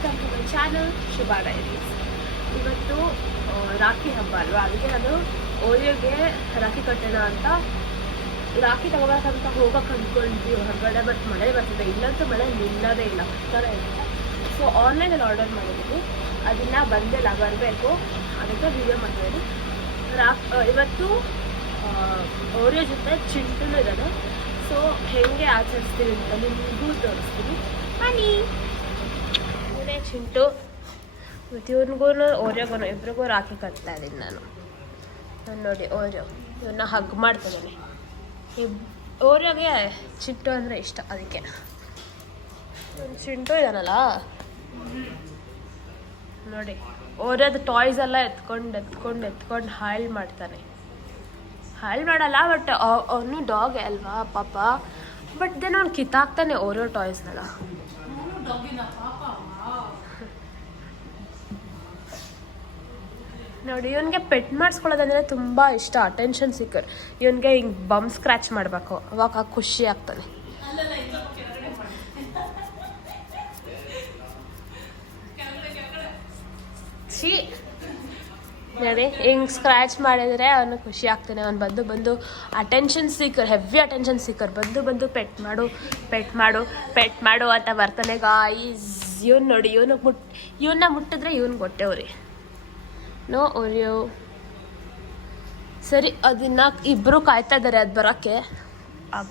Welcome to my channel Shubha Diaries. ಇವತ್ತು ರಾಖಿ ಹಬ್ಬ ಅಲ್ವಾ, ಅದಕ್ಕೆ ನಾನು ಓರಿಯೋಗೆ ರಾಖಿ ಕಟ್ಟೋಣ ಅಂತ ರಾಖಿ ತಗೋಬೇಕಂತ ಹೋಗಕ್ಕೆ ಅಂದ್ಕೊಂಡ್ವಿ ಹೊರಗಡೆ. ಬಟ್ ಮಳೆ ಬರ್ತಿದೆ, ಇಲ್ಲಂತೂ ಮಳೆ ನಿಲ್ಲೋದೇ ಇಲ್ಲ, ಬರ್ತಾರೆ ಇಲ್ಲ. ಸೊ ಆನ್ಲೈನಲ್ಲಿ ಆರ್ಡರ್ ಮಾಡಿದ್ದೀವಿ, ಅದನ್ನು ಬಂದಿಲ್ಲ, ಬರಬೇಕು. ಅದಕ್ಕೆ ವಿಡಿಯೋ ಮಾಡ್ತೀವಿ. ಇವತ್ತು ಓರಿಯೋ ಜೊತೆ ಚಿಂಟುನೂ ಇರೋದು. ಸೊ ಹೇಗೆ ಆಚರಿಸ್ತೀವಿ ಅಂತ ನಿಮಗೂ ತೋರಿಸ್ತೀನಿ ಬನ್ನಿ. ಇವನೇ ಚಿಂಟು, ಮತ್ತು ಇವ್ರಿಗೂ ಓರಿಯೋಗೂ ಇಬ್ರಿಗೂ ರಾಖಿ ಕಟ್ತಾ ಇದ್ದೀನಿ ನಾನು ನೋಡಿ. ಓರಿಯೋ ಇವನ್ನ ಹಗ್ ಮಾಡ್ತಿದ್ದಾನೆ. ಓರಿಯೋಗೆ ಚಿಂಟು ಅಂದರೆ ಇಷ್ಟ, ಅದಕ್ಕೆ ಚಿಂಟು ಇದ್ದಾನಲ್ಲ ನೋಡಿ. ಓರಿಯೋದು ಟಾಯ್ಸ್ ಎಲ್ಲ ಎತ್ಕೊಂಡು ಹಾಳು ಮಾಡ್ತಾನೆ. ಹಾಳು ಮಾಡಲ್ಲ, ಬಟ್ ಅವನು ಡಾಗ್ ಅಲ್ವಾ ಪಾಪ. ಬಟ್ ದೆನ್ ಅವ್ನು ಕಿತ್ತಾಕ್ತಾನೆ ಓರಿಯೋ ಟಾಯ್ಸ್ನೆಲ್ಲ. ನೋಡಿ, ಇವನಿಗೆ ಪೆಟ್ ಮಾಡಿಸ್ಕೊಳ್ಳೋದಂದ್ರೆ ತುಂಬ ಇಷ್ಟ, ಅಟೆನ್ಷನ್ ಸೀಕರ್. ಇವನಿಗೆ ಹಿಂಗೆ ಬಮ್ ಸ್ಕ್ರ್ಯಾಚ್ ಮಾಡಬೇಕು, ಅವಾಗ ಖುಷಿ ಆಗ್ತಾನೆ. ಛೀ ನೋಡಿ, ಹಿಂಗೆ ಸ್ಕ್ರ್ಯಾಚ್ ಮಾಡಿದರೆ ಅವನು ಖುಷಿ ಆಗ್ತಾನೆ. ಅವ್ನು ಬಂದು attention speaker, heavy attention speaker. ಬಂದು ಪೆಟ್ ಮಾಡು ಅಂತ ಬರ್ತಾನೆ ಗಾಯ್ಸ್. ಇವನು ನೋಡಿ, ಇವನ್ನ ಮುಟ್ಟಿದ್ರೆ ಇವನ್ಗೆ ಹೊಟ್ಟೆವ್ರಿ. No Oreo. ಸರಿ, ಅದನ್ನ ಇಬ್ಬರು ಕಾಯ್ತಾ ಇದ್ದಾರೆ ಅದು ಬರೋಕ್ಕೆ.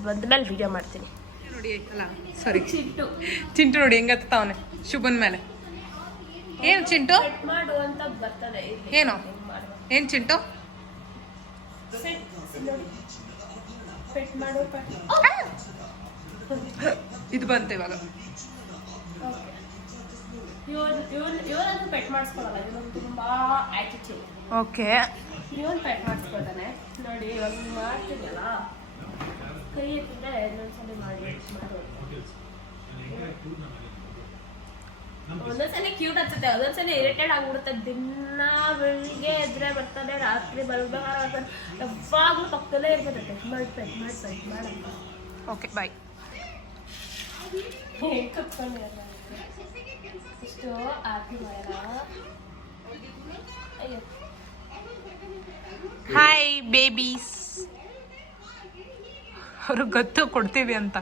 ಬಂದ್ಮೇಲೆ ವಿಡಿಯೋ ಮಾಡ್ತೀನಿ ನೋಡಿ. ಅಲ್ಲ ಸಾರಿ, ಚಿಂಟು ನೋಡಿ ಹೆಂಗ ಹತ್ತವನೆ ಶುಭನ್ ಮೇಲೆ. ಏನು ಚಿಂಟು ಮಾಡು ಅಂತ ಬರ್ತಾನೆ. ಏನು ಚಿಂಟು ಇದು ಬಂತು ಇವಾಗ. ಇವನಂತೂ ಪೆಟ್ ಮಾಡಿಸ್ಕೊಳ್ಳಲ್ಲ, ಇವನು ತುಂಬಾ ಆಟಿಟ್ಯೂಡ್. ಓಕೆ, ಇವನು ಪೆಟ್ ಮಾಡಿಸ್ಕೊಳ್ತಾನೆ ನೋಡಿ. ಇವಾಗ ಮಾಡ್ತಿದ್ದಲ್ಲ, ಕೈ ಎತ್ತಿದ್ರೆ ಇನ್ನೊಂದ್ಸಲಿ ಮಾಡು. ಒಂದೊಂದ್ಸಲಿ ಕ್ಯೂಟ್ ಆಗ್ತದೆ, ಒಂದೊಂದ್ಸಲಿ ಇರಿಟೇಟ್ ಆಗ್ಬಿಡುತ್ತೆ. ದಿನ ಬೆಳಿಗ್ಗೆ ಎದ್ರೆ ಬರ್ತಾನೆ, ರಾತ್ರಿ ಬರ್ಬೇಕಾದ್ರೆ ಯಾವಾಗ್ಲೂ ಪಕ್ಕದಲ್ಲೇ ಇರ್ತದೆ. ಮಾಡಪ್ಪ. Okay bye. ಕುತ್ಕೊಂಡಿರಲ್ಲ ಇಷ್ಟು ಆಗಿ ಮಾಡ. ಅಯ್ಯೋ, ಹಾಯ್ ಬೇಬೀಸ್. ಅವ್ರಿಗೆ ಗೊತ್ತು ಕೊಡ್ತೀವಿ ಅಂತ.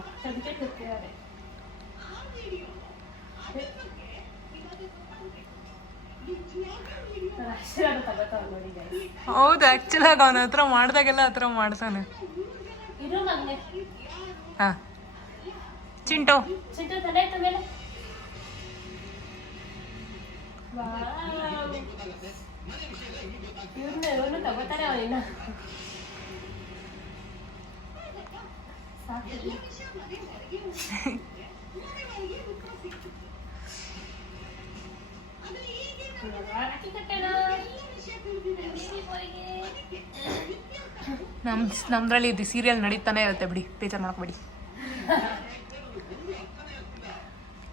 ಹೌದು, ಆಕ್ಚುಲಿ ಆಗಿ ಅವನ ಹತ್ರ ಮಾಡ್ದಾಗೆಲ್ಲ ಹತ್ರ ಮಾಡ್ತಾನೆ. ಹಾ, ಚಿಂಟು ತಲೆ ಇಟ್ಟ ಮೇಲೆ ಇವನು ತಗೋತಾನೆ ಅವನಿನ್ನ. ನಮ್ದ್ರಲ್ಲಿ ಇದು ಸೀರಿಯಲ್ ನಡೀತಾನೆ ಇರುತ್ತೆ ಬಿಡಿ, ಬೇಜಾರು ಮಾಡ್ಕೊಬೇಡಿ.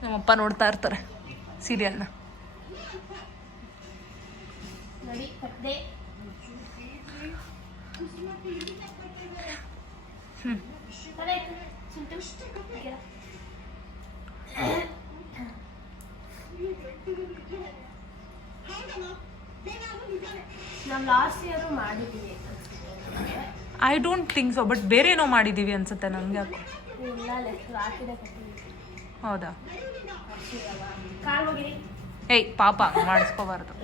ನಮ್ಮಪ್ಪ ನೋಡ್ತಾ ಇರ್ತಾರೆ ಸೀರಿಯಲ್ನ. ನಾವು ಲಾಸ್ಟ್ ಇಯರ್ ಮಾಡಿದ್ದೀವಿ. I don't think so, but ಬೇರೆ ಏನೋ ಮಾಡಿದ್ದೀವಿ ಅನ್ಸುತ್ತೆ ನನಗೆ. ಯಾಕೋ ಹೌದಾ? ಏಯ್ ಪಾಪ, ಮಾಡಿಸ್ಕೋಬಾರ್ದು.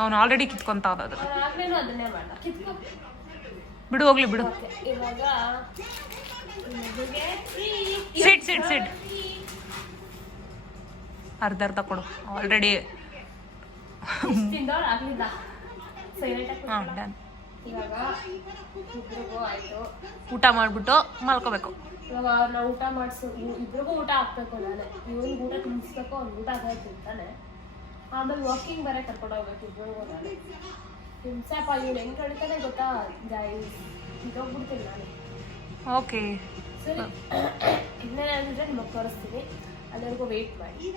ಅವನು ಆಲ್ರೆಡಿ ಕಿತ್ಕೊಂತ ಹೋದ. ಬಿಡು, ಹೋಗ್ಲಿ ಬಿಡು. ಸಿಡ್ ಅರ್ಧ ಕೊಡು ಆಲ್ರೆಡಿ. ಹಾಂ, ಡನ್. ಊಟ ಮಾಡ್ಬಿಟ್ಟು ಮಲ್ಕೋಬೇಕು. ಇವಾಗ ನಾವು ಊಟ ಮಾಡಿಸು, ಇಬ್ರಿಗೂ ಊಟ ಹಾಕ್ಬೇಕು. ನಾನೇ ಇವನಿಗೆ ಊಟ ತಿನ್ನಿಸ್ಬೇಕು, ಅವ್ನು ಊಟ ಹಾಕಿ ತಿಂತಾನೆ. ಆಮೇಲೆ ವಾಕಿಂಗ್ ಬೇರೆ ಕರ್ಕೊಂಡು ಹೋಗ್ಬೇಕು ಇಬ್ರಿಗೂ. ನಾನು ಹಿಂಸೆಪ್ಪ, ಇವ್ನು ಹೆಂಗೆ ಕಳಿತಾನೆ ಗೊತ್ತಾ, ಇದ್ದೋಗ್ಬಿಡ್ತೀನಿ ನಾನು. ಓಕೆ ಸರಿ, ಇನ್ನೇನಾದ್ರೆ ನಿಮಗೆ ತೋರಿಸ್ತೀನಿ, ಅಲ್ಲಿವರೆಗೂ ವೆಯ್ಟ್ ಮಾಡಿ.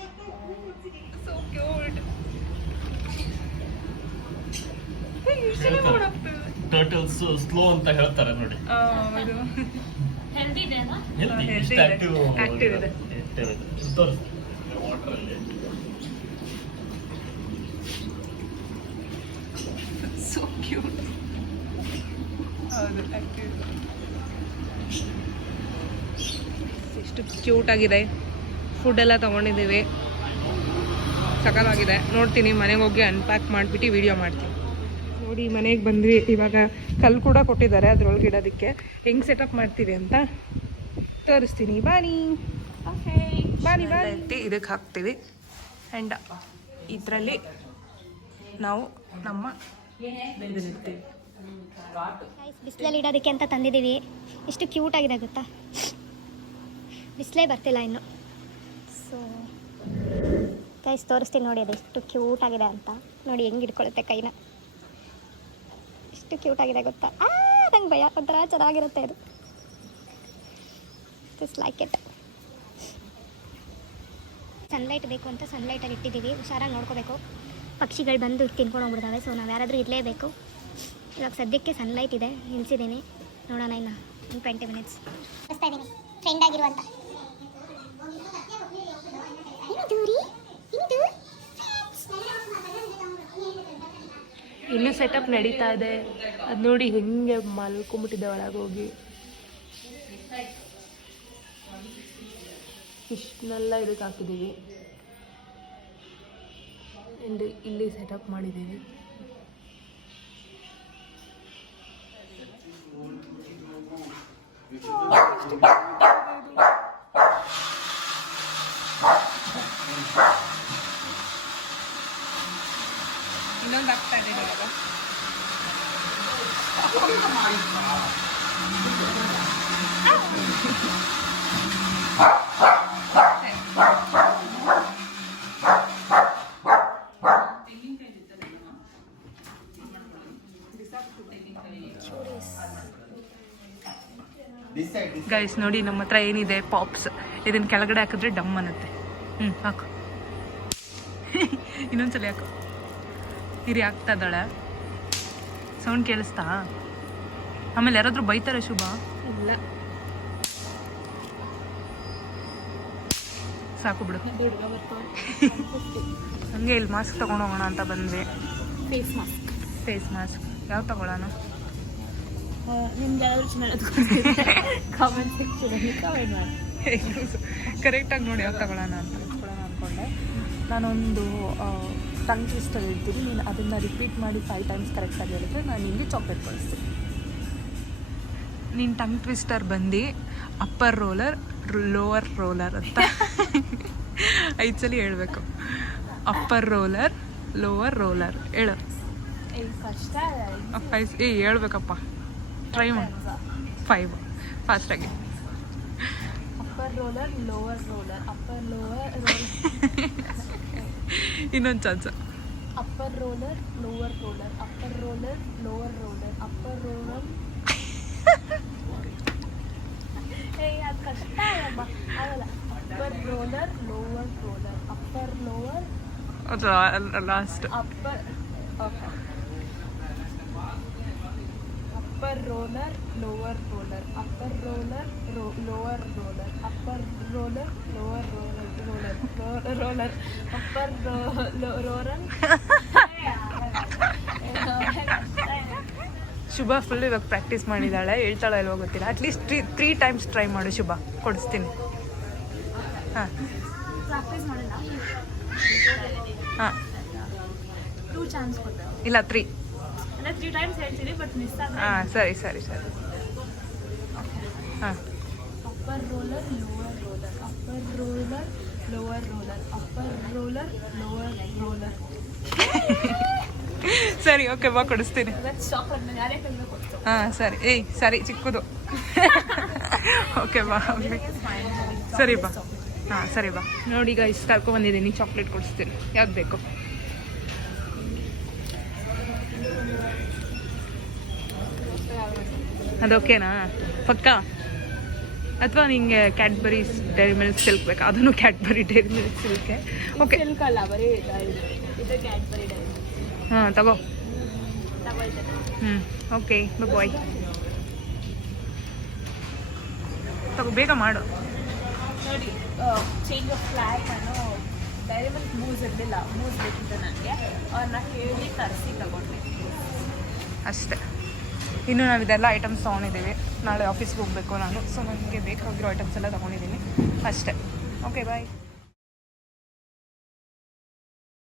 ಟರ್ಟಲ್ಸ್ ಸ್ಲೋ ಅಂತ ಹೇಳ್ತಾರೆ ನೋಡಿ. ಹೆಲ್ದಿ ಇದೆನಾ? ಆಕ್ಟಿವ್ ಇದೆ. So cute. ಹೌದು, ಆಕ್ಟಿವ್. ಎಷ್ಟು ಕ್ಯೂಟ್ ಆಗಿದೆ. ಫುಡ್ ಎಲ್ಲ ತೊಗೊಂಡಿದ್ದೀವಿ, ಸಖತ್ತಾಗಿದೆ. ನೋಡ್ತೀನಿ, ಮನೆಗೆ ಹೋಗಿ ಅನ್ಪ್ಯಾಕ್ ಮಾಡಿಬಿಟ್ಟು ವಿಡಿಯೋ ಮಾಡ್ತೀನಿ. ನೋಡಿ, ಮನೆಗೆ ಬಂದ್ವಿ. ಇವಾಗ ಕಲ್ಲು ಕೂಡ ಕೊಟ್ಟಿದ್ದಾರೆ ಅದ್ರೊಳಗೆ ಇಡೋದಕ್ಕೆ. ಹೆಂಗೆ ಸೆಟಪ್ ಮಾಡ್ತೀವಿ ಅಂತ ತೋರಿಸ್ತೀನಿ. ಬಾನಿ ಬಾನಿ ಬಾನಿ ಇದಕ್ಕೆ ಹಾಕ್ತೀವಿ. ಆ್ಯಂಡ್ ಇದರಲ್ಲಿ ನಾವು ನಮ್ಮ ಇದನ್ನಿರ್ತೀವಿ. ಬಿಸಿಲಲ್ಲಿ ಇಡೋದಕ್ಕೆ ಅಂತ ತಂದಿದ್ದೀವಿ. ಎಷ್ಟು ಕ್ಯೂಟ್ ಆಗಿದೆ ಗೊತ್ತಾ, ಬಿಸಿಲೇ ಬರ್ತಿಲ್ಲ ಇನ್ನು. ಸೊ ಗೈಸ್ ತೋರಿಸ್ತೀನಿ ನೋಡಿ, ಅದು ಎಷ್ಟು ಕ್ಯೂಟ್ ಆಗಿದೆ ಅಂತ. ನೋಡಿ ಹೆಂಗೆ ಇಟ್ಕೊಳ್ಳುತ್ತೆ ಕೈನ, ಎಷ್ಟು ಕ್ಯೂಟ್ ಆಗಿದೆ ಗೊತ್ತಾ. ನಂಗೆ ಭಯ, ಒಂಥರ ಚೆನ್ನಾಗಿರುತ್ತೆ ಇದು. Just like it. ಸನ್ಲೈಟ್ ಬೇಕು ಅಂತ ಸನ್ಲೈಟಲ್ಲಿ ಇಟ್ಟಿದ್ದೀವಿ. ಹುಷಾರಾಗಿ ನೋಡ್ಕೋಬೇಕು, ಪಕ್ಷಿಗಳು ಬಂದು ತಿನ್ಕೊಂಡು ಹೋಗ್ಬಿಡ್ತಾವೆ. ಸೊ ನಾವು ಯಾರಾದರೂ ಇರಲೇಬೇಕು. ಇವಾಗ ಸದ್ಯಕ್ಕೆ ಸನ್ಲೈಟ್ ಇದೆ, ನಿಲ್ಸಿದ್ದೀನಿ. ನೋಡೋಣ ಇನ್ನು 20 ಮಿನಿಟ್ಸ್. ಬರ್ತಾ ಇದ್ದೀನಿ ಫ್ರೆಂಡ್ ಆಗಿರುವಂಥ ಇನ್ನೂ ಸೆಟಪ್ ನಡೀತಾ ಇದೆ. ಅದು ನೋಡಿ ಹೆಂಗೆ ಮಲ್ಕೊಂಬಿಟ್ಟಿದ್ದೆ ಒಳಗೆ ಹೋಗಿ. ಇಷ್ಟನ್ನೆಲ್ಲ ಇದಕ್ಕೆ ಹಾಕಿದ್ದೀವಿ. ಆ್ಯಂಡ್ ಇಲ್ಲಿ ಸೆಟಪ್ ಮಾಡಿದ್ದೀವಿ. ಇನ್ನೊಂದು ಆಗ್ತಾ ಇದೆ ಇವಾಗ. ಗೈಸ್ ನೋಡಿ, ನಮ್ಮ ಹತ್ರ ಏನಿದೆ ಪಾಪ್ಸ್, ಇದನ್ನ ಕೆಳಗಡೆ ಹಾಕಿದ್ರೆ ಡಮ್ ಅನ್ನತ್ತೆ. ಹಾಕು. ಇನ್ನೊಂದ್ಸಲ ಹಾಕು. ಹಿರಿ ಆಗ್ತಾ ಇದ್ದಾಳೆ. ಸೌಂಡ್ ಕೇಳಿಸ್ತಾ? ಆಮೇಲೆ ಯಾರಾದ್ರೂ ಬೈತಾರೆ ಶುಭ? ಇಲ್ಲ, ಸಾಕು ಬಿಡು. ಹಂಗೆ ಇಲ್ಲಿ ಮಾಸ್ಕ್ ತಗೊಂಡು ಹೋಗೋಣ ಅಂತ ಬಂದ್ವಿ. ಫೇಸ್ ಮಾಸ್ಕ್ ಯಾವ ತಗೊಳ್ಳೋಣ? ನಿಮ್ಗೆ ಯಾವ್ದು ಚೆನ್ನಾಗಿ ಕಾಮೆಂಟ್ ಸೆಕ್ಷನಲ್ಲಿ ಕಾಮೆಂಟ್ ಮಾಡಿ. ಕರೆಕ್ಟಾಗಿ ನೋಡಿ ಯಾವ ತಗೊಳ್ಳೋಣ ಅಂತ ಅಂದ್ಕೊಂಡೆ. ನಾನೊಂದು ಟಂಗ್ ಟ್ವಿಸ್ಟರ್ ಹೇಳ್ತೀನಿ, ನೀನು ಅದನ್ನು ರಿಪೀಟ್ ಮಾಡಿ 5 ಟೈಮ್ಸ್ ಕರೆಕ್ಟಾಗಿ ಹೇಳಿದ್ರೆ ನಾನು ನಿಮಗೆ ಚಾಕ್ಲೇಟ್ ಕಳಿಸ್ತೀನಿ. ನೀನು ಟಂಗ್ ಟ್ವಿಸ್ಟರ್ ಬಂದು ಅಪ್ಪರ್ ರೋಲರ್, ಲೋವರ್ ರೋಲರ್ ಅಂತ 5 ಸಲ ಹೇಳ್ಬೇಕು. ಅಪ್ಪರ್ ರೋಲರ್, ಲೋವರ್ ರೋಲರ್ ಹೇಳು. ಕಷ್ಟ. ಹೇಳ್ಬೇಕಪ್ಪ, ಟ್ರೈ ಮಾಡಿ. 5 ಫಾಸ್ಟಾಗಿ. Upper roller, lower roller, upper lower roller. ಇನ್ನೊಂದು chance. Upper roller, lower roller, upper roller, lower roller, upper roller. ಅದು ಕಷ್ಟ ಆಗಲ್ಲ. Upper roller, lower roller, upper lower, last. Upper upper roller, lower roller, upper roller, lower roller, upper roller, lower roller, roller, upper roller. ಶುಭ full ಇವಾಗ practice ಮಾಡಿದ್ದಾಳೆ, ಹೇಳ್ತಾಳೆ ಇಲ್ವೋ ಗೊತ್ತಿಲ್ಲ. At least 3 times try ಮಾಡು ಶುಭ, ಕೊಡಿಸ್ತೀನಿ. ಹಾಂ ಪ್ರಾಕ್ಟೀಸ್ ಮಾಡಲ್ಲ. ಹಾಂ 2 ಚಾನ್ಸ್ ಕೊಟ್ಟೆ. ಇಲ್ಲ 3. 3 ಟೈಮ್ಸ್ ಹೇಳ್ತೀನಿ, ಬಟ್ ಮಿಸ್ ಆಗಿದೆ. ಹಾಂ ಸರಿ. ಹಾಂ upper roller, lower roller, upper roller, lower roller, upper roller, lower roller. ಸರಿ, ಓಕೆ ಬಾ, ಕೊಡಿಸ್ತೀನಿ. ಹಾಂ ಸರಿ ಚಿಕ್ಕದು. ಓಕೆ ಬಾ, ಸರಿ ಬಾ. ಹಾಂ ಸರಿ ಬಾ. ನೋಡಿ ಗೈಸ್, ಕರ್ಕೊಂಡ್ಬಂದಿದ್ದೀನಿ, ಚಾಕ್ಲೇಟ್ ಕೊಡಿಸ್ತೀನಿ. ಯಾವ್ದು ಬೇಕು? ಅದು ಓಕೆನಾ ಪಕ್ಕಾ? ಅಥವಾ ನಿಂಗೆ ಕ್ಯಾಡ್ಬರೀಸ್ ಡೈರಿ ಮಿಲ್ಕ್ ಸಿಲ್ಕ್ ಬೇಕಾ? ಅದನ್ನು ಕ್ಯಾಡ್ಬರಿ ಡೈರಿ ಮಿಲ್ಕ್ ಸಿಲ್ಕೆ. ಓಕೆ, ಸಿಲ್ಕ್ ಅಲ್ಲ, ಬರೀ ಇದು ಕ್ಯಾಡ್ಬರಿ ಡೈರಿ. ಹಾಂ ತಗೋ. Okay bye. ತಗೋ, ಬೇಗ ಮಾಡು. ನೋಡಿ ಚೇಂಜ್ ಆಫ್ ಫ್ಲಾಗ್. ನಾನು ಡೈರಿ ಮಿಲ್ಕ್ ಮೂಸ್ ಇರಲಿಲ್ಲ, ಮೂಸ್ ಬೇಕಿತ್ತು ನನಗೆ. ಅವ್ರನ್ನ ಹೇಳಿ ತರಿಸಿ ತಗೊಂಡೆ ಅಷ್ಟೇ. ಇನ್ನು ನಾವು ಇದೆಲ್ಲ ಐಟಮ್ಸ್ ತೊಗೊಂಡಿದ್ದೀವಿ. ನಾಳೆ ಆಫೀಸ್ಗೆ ಹೋಗಬೇಕು ನಾನು, ಸೊ ನನಗೆ ಬೇಕಾಗಿರೋ ಐಟಮ್ಸ್ ಎಲ್ಲ ತೊಗೊಂಡಿದ್ದೀನಿ ಅಷ್ಟೇ. ಓಕೆ ಬಾಯ್.